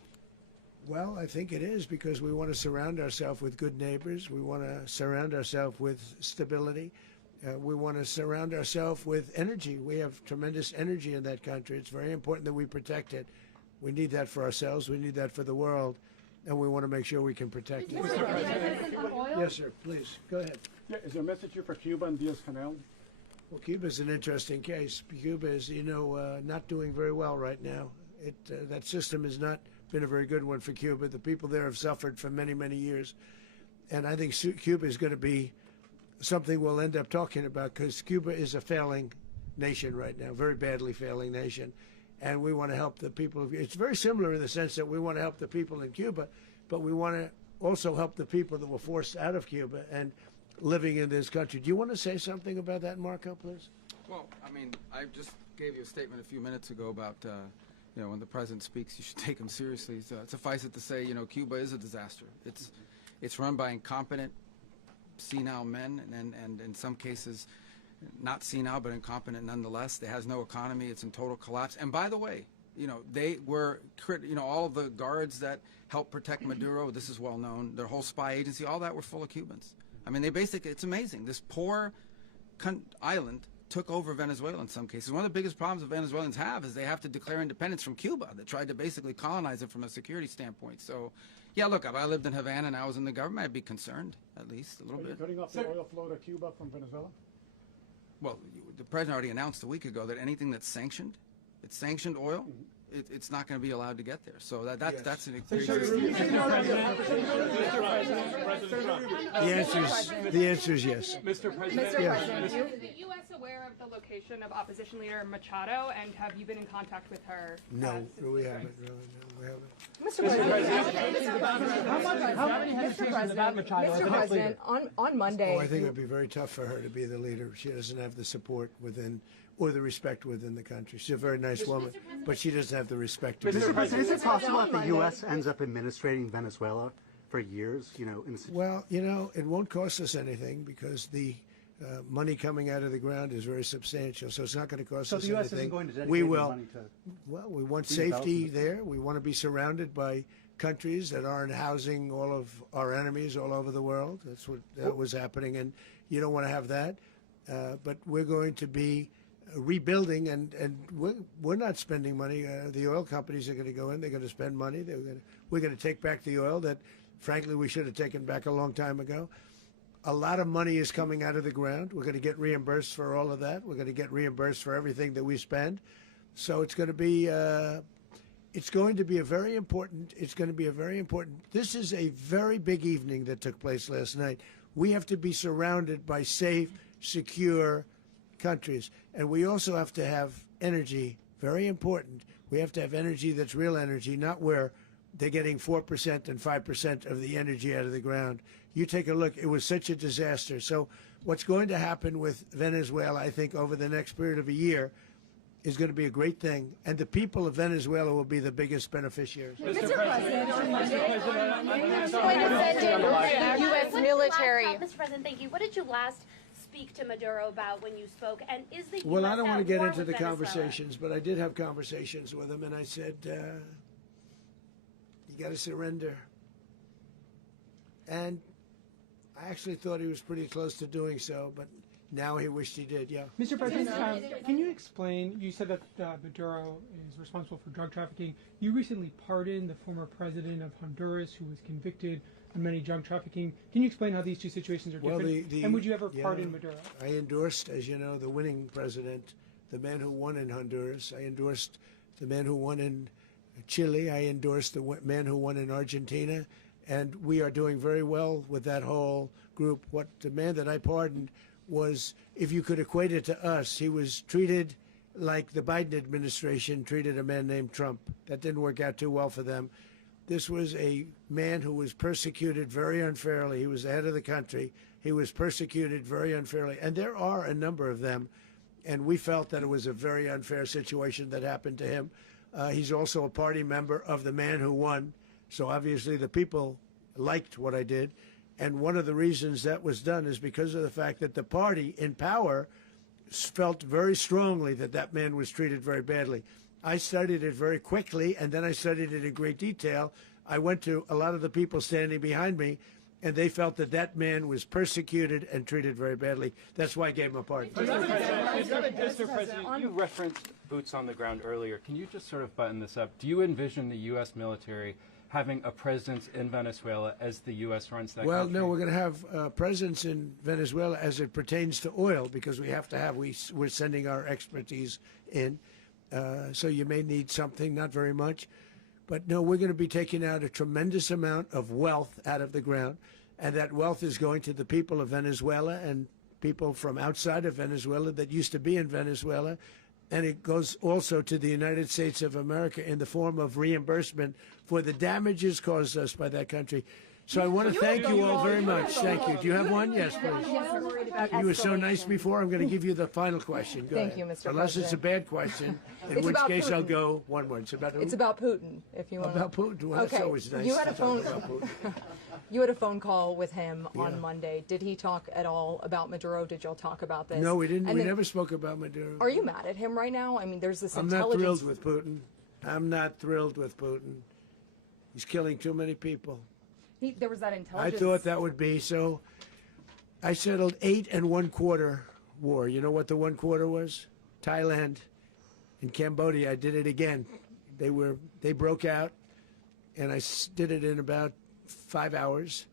Well, I think it is because we want to surround ourselves with good neighbors. We want to surround ourselves with stability. We want to surround ourselves with energy. We have tremendous energy in that country. It's very important that we protect it. We need that for ourselves. We need that for the world. And we want to make sure we can protect it. Yes, sir. Please, go ahead. Yeah, is there a message here for Cuba and Diaz-Canel? Well, Cuba is an interesting case. Cuba is, you know, not doing very well right now. That system has not been a very good one for Cuba. The people there have suffered for many, many years. And I think Cuba is going to be something we'll end up talking about because Cuba is a failing nation right now, very badly failing nation. And we want to help the people. It's very similar in the sense that we want to help the people in Cuba, but we want to also help the people that were forced out of Cuba and living in this country. Do you want to say something about that, Marco, please? Well, I mean, I just gave you a statement a few minutes ago about when the president speaks, you should take him seriously. So suffice it to say, Cuba is a disaster. It's run by incompetent, senile men, and in some cases, not senile but incompetent nonetheless. It has no economy. It's in total collapse. And by the way, they were, all of the guards that helped protect Maduro. This is well known. Their whole spy agency, all that were full of Cubans. I mean, it's amazing. This poor island took over Venezuela in some cases. One of the biggest problems that Venezuelans have is they have to declare independence from Cuba that tried to basically colonize it from a security standpoint. So, yeah, look, if I lived in Havana and I was in the government, I'd be concerned, at least a little bit. Are you cutting off the oil flow to Cuba from Venezuela? Well, the president already announced a week ago that anything that's sanctioned, it's sanctioned oil, it's not going to be allowed to get there. So that's an The answer is yes. Mr. President, is the U.S. aware of the location of opposition leader Machado, and have you been in contact with her? No, we haven't. No, we haven't. Mr. President, on Monday. Oh, I think it would be very tough for her to be the leader. She doesn't have the support within or the respect within the country. She's a very nice woman, but she doesn't have the respect. Mr. President, is it possible that the U.S. ends up administrating Venezuela for years? Well, it won't cost us anything because the money coming out of the ground is very substantial, so it's not going to cost us anything. So the U.S. isn't going to dedicate we will. money to. Well, we want safety there. We want to be surrounded by countries that aren't housing all of our enemies all over the world. That's what was happening, and you don't want to have that. But we're going to be rebuilding, and we're not spending money. The oil companies are going to go in. They're going to spend money. We're going to take back the oil that, frankly, we should have taken back a long time ago. A lot of money is coming out of the ground. We're going to get reimbursed for all of that. We're going to get reimbursed for everything that we spend. So it's going to be a very important. This is a very big evening that took place last night. We have to be surrounded by safe, secure countries, and we also have to have energy. Very important. We have to have energy that's real energy, not where they're getting 4% and 5% of the energy out of the ground. You take a look. It was such a disaster. So what's going to happen with Venezuela, I think, over the next period of a year is going to be a great thing, and the people of Venezuela will be the biggest beneficiaries. Mr. President, on Monday, going to send in the U.S. military. Mr. President, thank you. What did you last speak to Maduro about when you spoke? And is the Well, US I don't want to at get war into with the Venezuela? conversations, but I did have conversations with him, and I said, you got to surrender. And I actually thought he was pretty close to doing so, but now he wished he did, yeah. Mr. President, can you explain, you said that Maduro is responsible for drug trafficking. You recently pardoned the former president of Honduras who was convicted of many drug trafficking. Can you explain how these two situations are different? And would you ever pardon Maduro? I endorsed, as you know, the winning president, the man who won in Honduras. I endorsed the man who won in Chile. I endorsed the man who won in Argentina. And we are doing very well with that whole group. What the man that I pardoned was, if you could equate it to us, he was treated like the Biden administration treated a man named Trump. That didn't work out too well for them. This was a man who was persecuted very unfairly. He was the head of the country. He was persecuted very unfairly. And there are a number of them. And we felt that it was a very unfair situation that happened to him. He's also a party member of the man who won. So obviously the people liked what I did. And one of the reasons that was done is because of the fact that the party in power felt very strongly that that man was treated very badly. I studied it very quickly, and then I studied it in great detail. I went to a lot of the people standing behind me, and they felt that that man was persecuted and treated very badly. That's why I gave him a pardon. Mr. President, you referenced boots on the ground earlier. Can you just sort of button this up? Do you envision the U.S. military having a presence in Venezuela as the U.S. runs that country? Well, no, we're going to have a presence in Venezuela as it pertains to oil, because we have to have, we're sending our expertise in. So you may need something, not very much. But no, we're going to be taking out a tremendous amount of wealth out of the ground. And that wealth is going to the people of Venezuela and people from outside of Venezuela that used to be in Venezuela. And it goes also to the United States of America in the form of reimbursement for the damages caused us by that country. So I want to thank you all very much. Thank you. Do you have one? Yes, please. You were so nice before. I'm going to give you the final question. Go Thank ahead. you, Mr. Unless it's a President. bad question, in It's which about case I'll Putin. go one word. It's about who? It's about Putin, if you want. About Putin. Well, okay. that's always nice. You had to a talk phone. about Putin. You had a phone call with him Yeah. on Monday. Did he talk at all about Maduro? Did y'all talk about this? No, we didn't. And We then- never spoke about Maduro. Are you mad at him right now? I mean, there's this I'm not intelligence. thrilled with Putin. I'm not thrilled with Putin. He's killing too many people. There was that I intelligence. thought that would be so. I settled 8 1/4 war. You know what the 1/4 was? Thailand and Cambodia. I did it again. They broke out, and I did it in about 5 hours,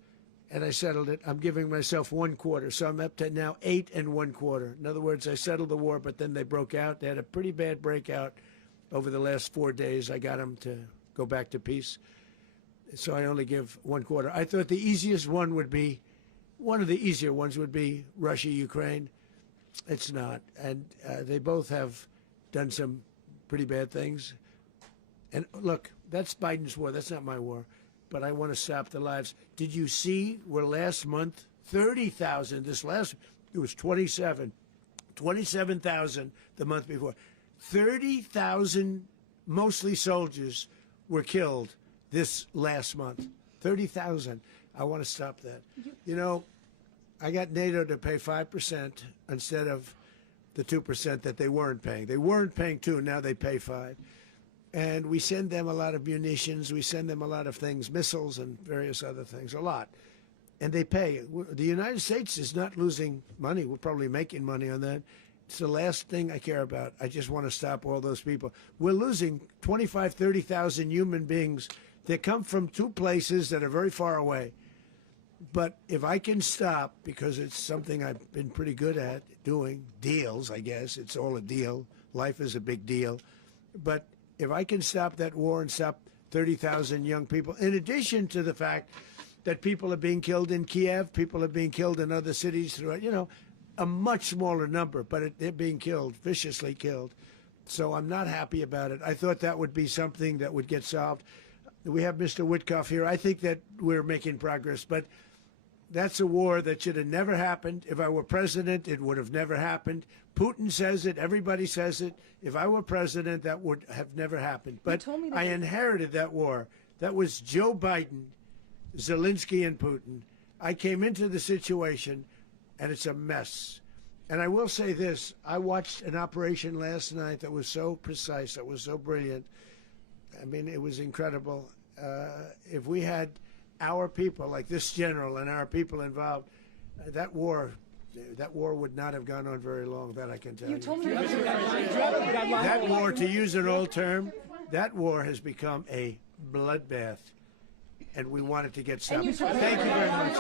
and I settled it. I'm giving myself 1/4, so I'm up to now 8 1/4. In other words, I settled the war, but then they broke out. They had a pretty bad breakout over the last 4 days. I got them to go back to peace. So I only give 1/4. I thought the easiest one would be, one of the easier ones would be Russia, Ukraine. It's not. And they both have done some pretty bad things. And look, that's Biden's war. That's not my war. But I want to stop the lives. Did you see where last month, 30,000, it was 27,000 the month before. 30,000, mostly soldiers, were killed this last month. 30,000. I want to stop that. You know, I got NATO to pay 5% instead of the 2% that they weren't paying. They weren't paying 2, now they pay 5. And we send them a lot of munitions, we send them a lot of things, missiles and various other things, a lot. And they pay. The United States is not losing money. We're probably making money on that. It's the last thing I care about. I just want to stop all those people. We're losing 25, 30,000 human beings that come from 2 places that are very far away. But if I can stop, because it's something I've been pretty good at doing, deals, I guess. It's all a deal. Life is a big deal. But if I can stop that war and stop 30,000 young people, in addition to the fact that people are being killed in Kiev, people are being killed in other cities throughout, you know, a much smaller number, but they're being killed, viciously killed. So I'm not happy about it. I thought that would be something that would get solved. We have Mr. Witkoff here. I think that we're making progress, but that's a war that should have never happened. If I were president, it would have never happened. Putin says it. Everybody says it. If I were president, that would have never happened. But I inherited that war. That was Joe Biden, Zelensky, and Putin. I came into the situation, and it's a mess. And I will say this. I watched an operation last night that was so precise, that was so brilliant. I mean, it was incredible. If we had our people, like this general and our people involved, that war would not have gone on very long, that I can tell you. That war, to use an old term, that war has become a bloodbath, and we want it to get stopped. Thank you very much.